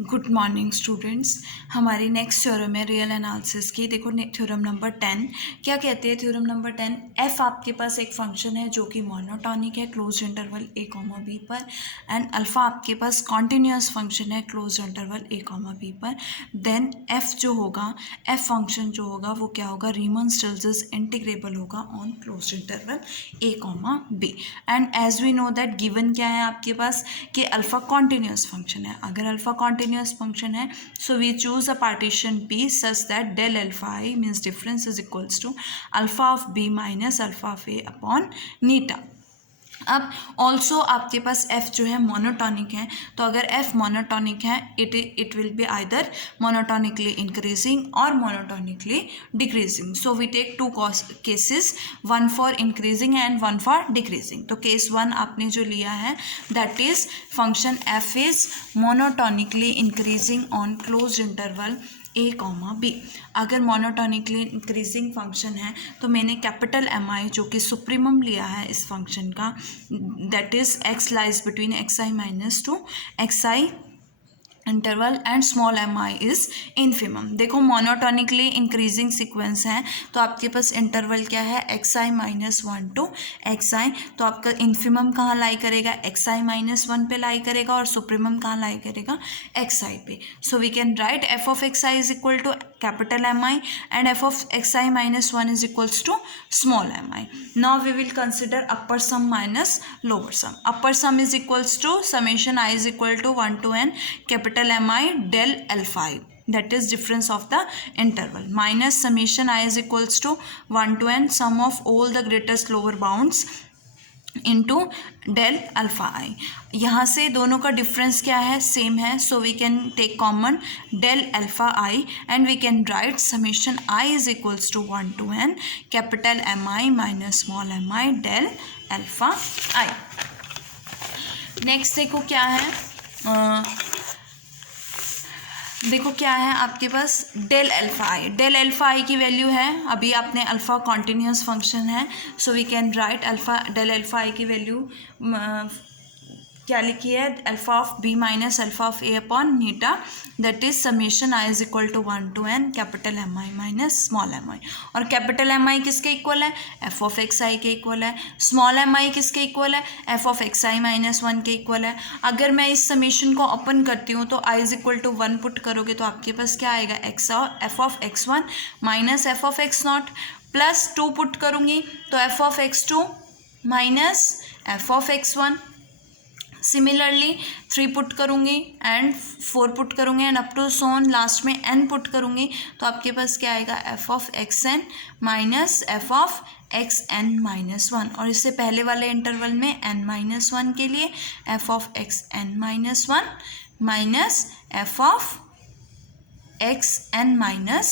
Good morning students. हमारी next theorem है real analysis की। देखो थ्योरम नंबर 10 क्या कहती है। थ्योरम नंबर 10, एफ आपके पास एक फंक्शन है जो कि मोनोटॉनिक है क्लोज इंटरवल a, b पर, एंड अल्फा आपके पास कॉन्टिन्यूस फंक्शन है क्लोज इंटरवल a, b पर। देन एफ जो होगा, एफ फंक्शन जो होगा वो क्या होगा, रीमन-स्टिल्ज़ इंटीग्रेबल होगा on close interval a, b। And as we know that given क्या है आपके पास कि अल्फा कॉन्टिन्यूस फंक्शन है। अगर अल्फा कॉन्टिन्यूस फंक्शन है so we choose a partition P such that del alpha I means difference is equals to alpha of B minus alpha of A upon नीटा। अब also आपके पास f जो है monotonic है, तो अगर f मोनोटॉनिक है it will be either monotonically increasing और monotonically decreasing. So we take two cases, one for increasing and one for decreasing. तो केस वन आपने जो लिया है that is function f is monotonically increasing on close interval a, b। अगर monotonically increasing function है तो मैंने capital mi जो कि सुप्रीमम लिया है इस फंक्शन का, that is x lies between xi minus two xi interval and small mi is infimum. देखो मोनोटॉनिकली इंक्रीजिंग सीक्वेंस है तो आपके पास इंटरवल क्या है, xi माइनस 1 टू xi। तो आपका इन्फिमम कहाँ लाई करेगा, xi माइनस 1 पे लाई करेगा और सुप्रीमम कहाँ लाई करेगा, xi पे। So we can write f of xi is equal to capital mi and f of xi minus 1 is equals to small mi। Now we will consider upper sum minus lower sum. Upper sum is equals to summation i is equal to 1 to n capital mi del alpha I, that is difference of the interval, minus summation I is equals to 1 to n sum of all the greatest lower bounds into del alpha I। यहाँ से दोनों का difference क्या है, same है, so we can take common del alpha I and we can write summation I is equals to 1 to n capital mi minus small mi del alpha I। Next देखो क्या है, देखो क्या है आपके पास del alpha I. Del alpha I की value है, अभी आपने अल्फा कॉन्टिन्यूस फंक्शन है so we can write alpha, del alpha I की वैल्यू क्या लिखी है, alpha of b minus alpha of a upon नीटा, that is summation i is equal to 1 to n capital mi minus small mi। और capital mi किसके equal है, f of xi के equal है। स्मॉल mi किसके equal है, f of xi minus 1 के equal है। अगर मैं इस समेशन को ओपन करती हूँ तो i is equal to 1 put करोगे तो आपके पास क्या आएगा, f of x1 minus f of x0 plus 2 put करूँगी तो f of x2 minus f of x1। Similarly 3 put करूँगी एंड 4 पुट करूँगी and up to so on last में n पुट करूँगी तो आपके पास क्या आएगा, f of xn minus f of xn minus 1। और इससे पहले वाले इंटरवल में n माइनस 1 के लिए f of xn minus 1 minus f of xn minus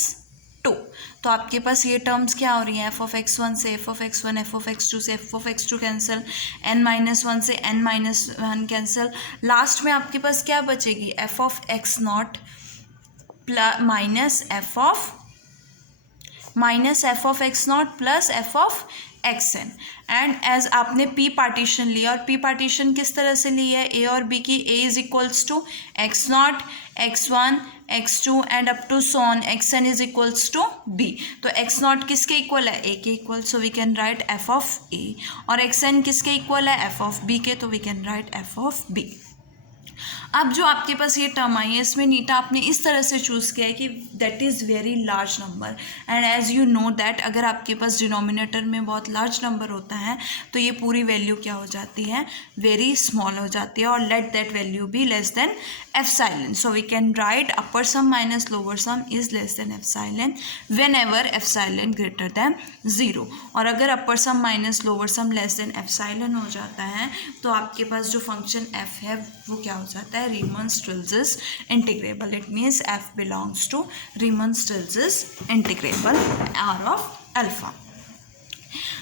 2। तो आपके पास ये टर्म्स क्या हो रही हैं, f ऑफ x1 से f of x1, f of x2 से f of x2 cancel, n minus 1 से n माइनस 1 कैंसिल। लास्ट में आपके पास क्या बचेगी, f of x0 minus f of x0 plus f of xn। And as आपने p partition लिया और p पार्टीशन किस तरह से ली है, a और b की, a is equals to x0 x1 x2 and up to so on xn is equals to b। तो x0 किसके इक्वल है, a के equal, so we can write f of a। और xn किसके इक्वल है, f of b के, तो we can write f of b। अब जो आपके पास ये टर्म आई है इसमें नीटा आपने इस तरह से चूज़ किया है कि that is very large number, and as you know that अगर आपके पास डिनोमिनेटर में बहुत लार्ज नंबर होता है तो ये पूरी वैल्यू क्या हो जाती है, वेरी स्मॉल हो जाती है, और let that value be less than epsilon. So we can write upper sum minus lower sum is less than epsilon whenever epsilon greater than 0। और अगर upper sum minus lower sum less than epsilon हो जाता है तो आपके पास जो function f है वो क्या हो जाता है, Riemann-Stieltjes integral। It means f belongs to Riemann-Stieltjes integral R of alpha।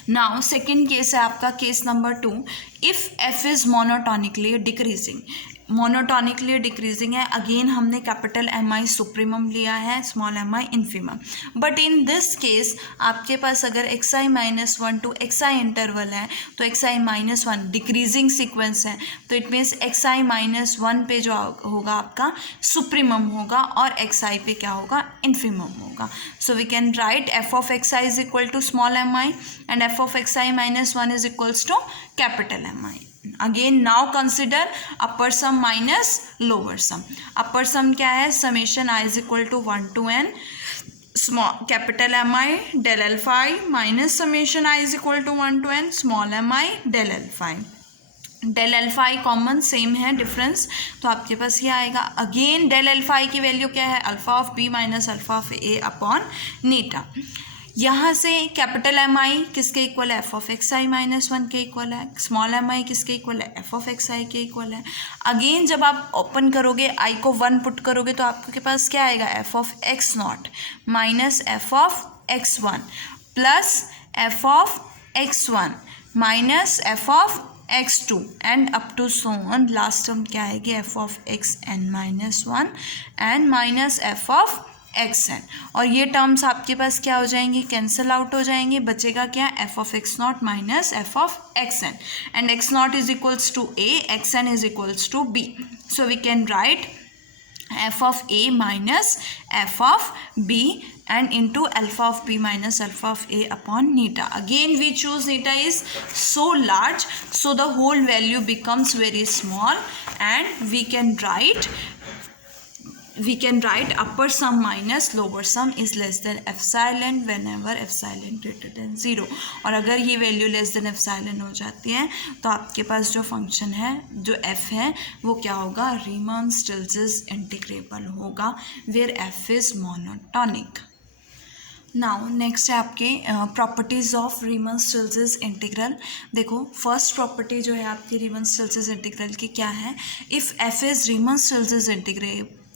Now second case है आपका, case number 2, if f is monotonically decreasing. Monotonically decreasing है, अगेन हमने कैपिटल एम आई सुप्रीमम लिया है, small m i infimum. But in this case आपके पास अगर x I minus one to x i interval है तो एक्स आई minus one decreasing sequence है, तो it means x I minus one पे जो होगा आपका सुप्रीमम होगा और एक्स आई पे क्या होगा, इन्फीमम होगा। So we can write f of x I is equal to small m I and f of x I minus one is equals to capital M I. Again now consider upper sum minus lower sum. Upper sum क्या है, summation I is equal to 1 to n small capital M I del alpha I minus summation I is equal to 1 to n small m I del alpha I. Del alpha I common same है, difference तो आपके पास ये आएगा। Again del alpha आई की value क्या है, alpha of B minus alpha of A upon नीटा। यहाँ से कैपिटल एम आई किसके इक्वल है, f of x I minus one के इक्वल है। स्मॉल एम आई किसके इक्वल है, एफ ऑफ एक्स आई के इक्वल है। अगेन जब आप ओपन करोगे आई को 1 पुट करोगे तो आपके पास क्या आएगा, f of x not minus f of x one plus f of x one minus f of x2 and up to so on. Last term क्या आएगी, f of x n minus one and minus f of x n, और ये terms आपके पास क्या हो जाएंगे, cancel out हो जाएंगे। बचेगा क्या, f of x not minus f of x n and x not is equals to a, x n is equals to b. So we can write f of a minus f of b and into alpha of b minus alpha of a upon neta. Again we choose neta is so large, so the whole value becomes very small and we can write upper sum minus lower sum is less than epsilon whenever epsilon greater than 0। और अगर ये value less than epsilon हो जाती है तो आपके पास जो function है, जो f है, वो क्या होगा, रीमन स्टिल्ट्ज इंटीग्रेबल होगा, where f is monotonic. Now next है आपके properties of Riemann Stieltjes integral. देखो फर्स्ट प्रॉपर्टी जो है आपकी रीमन स्टिल्ट्ज इंटीग्रल की क्या है, if f is Riemann Stieltjes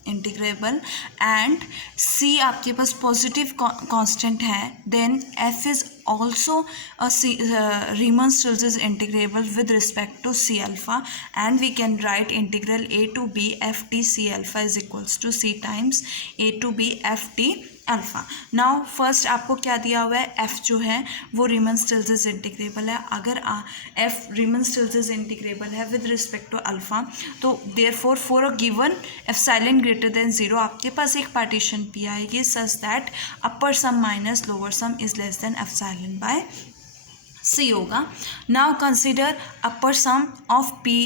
integrable and c आपके पास पॉजिटिव कांस्टेंट है, then f is also a Riemann Stieltjes is integrable with respect to C alpha and we can write integral a to b f t C alpha is equals to c times a to b f t alpha. Now first आपको क्या दिया हुआ है, f जो है वो रीमन Stieltjes integrable है। अगर f रीमन स्टिल्ट्ज इंटीग्रेबल है विद रिस्पेक्ट टू अल्फ़ा तो therefore for a given epsilon greater than 0 आपके पास एक पार्टीशन p आएगी such that upper sum minus lower sum is less than epsilon by c होगा। Now consider upper sum of p,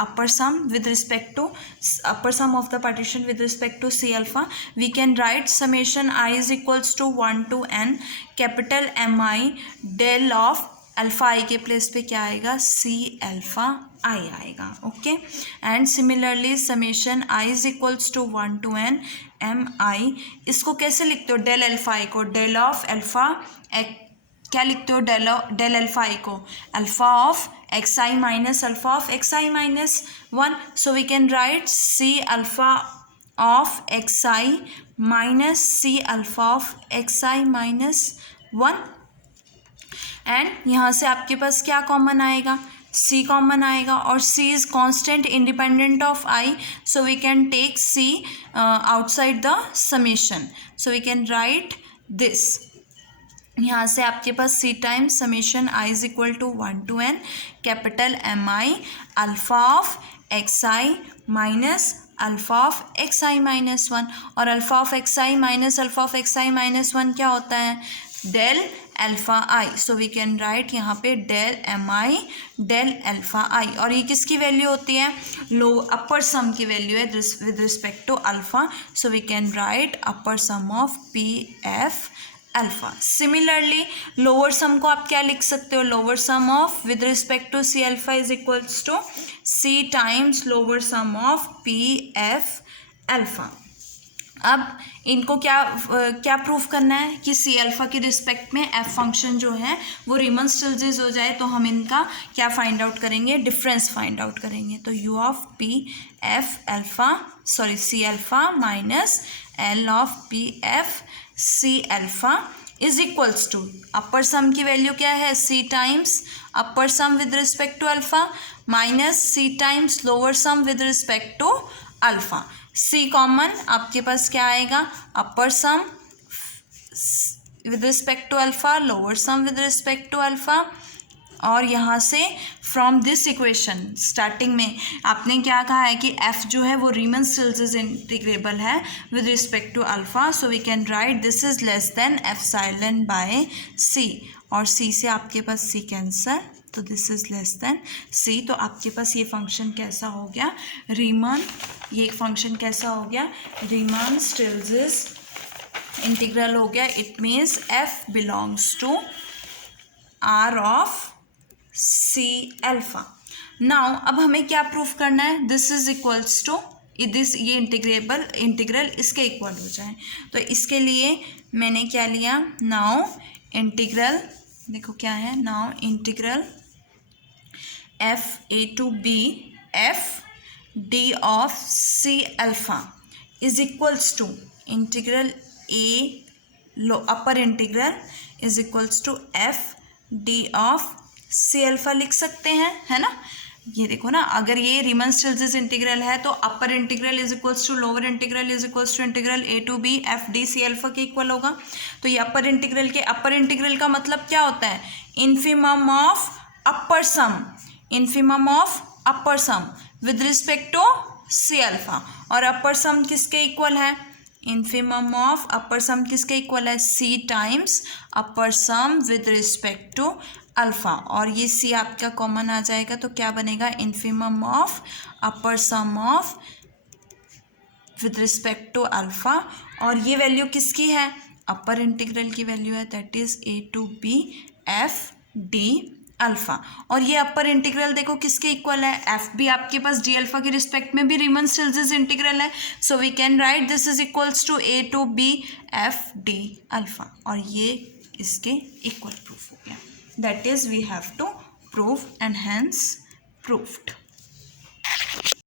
upper sum with respect to upper sum of the partition with respect to C alpha, we can write summation I is equals to 1 to n capital Mi del of alpha I के place पे क्या आएगा, C alpha I आएगा। Okay and similarly summation I is equals to 1 to n Mi, इसको कैसे लिखते हो, del alpha i को डेल ऑफ अल्फ़ा क्या लिखते हो, डेल अल्फ़ा आई को alpha of x I minus alpha of x I minus one. So we can write c alpha of x I minus c alpha of x I minus one and यहाँ से आपके पास क्या common आएगा, c common आएगा और c is constant independent of i, so we can take c outside the summation. So we can write this, यहाँ से आपके पास c times summation i is equal to 1 to n capital Mi alpha of x I minus alpha of x I minus one, और alpha of x I minus alpha of x I minus one क्या होता है, del alpha I. So we can right यहाँ पे del Mi del alpha आई, और ये किसकी value होती है, लो अपर सम की वैल्यू है with respect to alpha. So we can write upper sum of P f alpha. Similarly lower sum को आप क्या लिख सकते हो, lower sum of with respect to c alpha is equals to c times lower sum of P f alpha. अब इनको क्या proof करना है कि सी अल्फ़ा के रिस्पेक्ट में एफ फंक्शन जो है वो रीमन स्टिल्ट्ज हो जाए, तो हम इनका क्या फाइंड आउट करेंगे, डिफरेंस फाइंड आउट करेंगे। तो U of P f alpha c alpha minus L of P f c alpha is equals to upper sum की वैल्यू क्या है c times upper sum with respect to alpha minus c times lower sum with respect to alpha. C common आपके पास क्या आएगा upper sum with respect to alpha lower sum with respect to alpha. और यहाँ से from this equation starting में आपने क्या कहा है कि f जो है वो रीमन स्टिल्स इंटीग्रेबल है with respect to alpha, so we can write this is less than epsilon by c और c से आपके पास c कैंसर, तो this is less than c। तो आपके पास ये फंक्शन कैसा हो गया रीमन, ये फंक्शन कैसा हो गया रीमन स्टिल्स इंटीग्रल हो गया। It means f belongs to r of c alpha. Now अब हमें क्या प्रूफ करना है this is equals to this, ये इंटीग्रल इसके इक्वल हो जाए। तो इसके लिए मैंने क्या लिया नाउ इंटीग्रल, देखो क्या है now integral f a to b f d of c alpha is equals to integral a low upper integral is equals to f d of c alpha लिख सकते हैं, है ना। ये देखो ना, अगर ये रीमन स्टिल्स इंटीग्रल है तो upper integral is equals to lower integral is equals to integral a to b f d c alpha के इक्वल होगा। तो ये अपर इंटीग्रल का मतलब क्या होता है infimum of upper sum, infimum of upper sum with respect to c alpha. और अपर सम किसके इक्वल है इन्फिमम ऑफ अपर सम किसके इक्वल है c times upper sum with respect to alpha. और ये सी आपका कॉमन आ जाएगा तो क्या बनेगा infimum of upper sum of with respect to alpha. और ये वैल्यू किसकी है अपर इंटीग्रल की वैल्यू है that is a to b f d alpha. और ये अपर इंटीग्रल देखो किसके इक्वल है एफ भी आपके पास डी अल्फा के रिस्पेक्ट में भी रीमन स्टिल्स इंटीग्रल है, so we can write this is equals to a to b f d alpha. और ये इसके इक्वल प्रूफ हो गया, that is we have to prove and hence proved.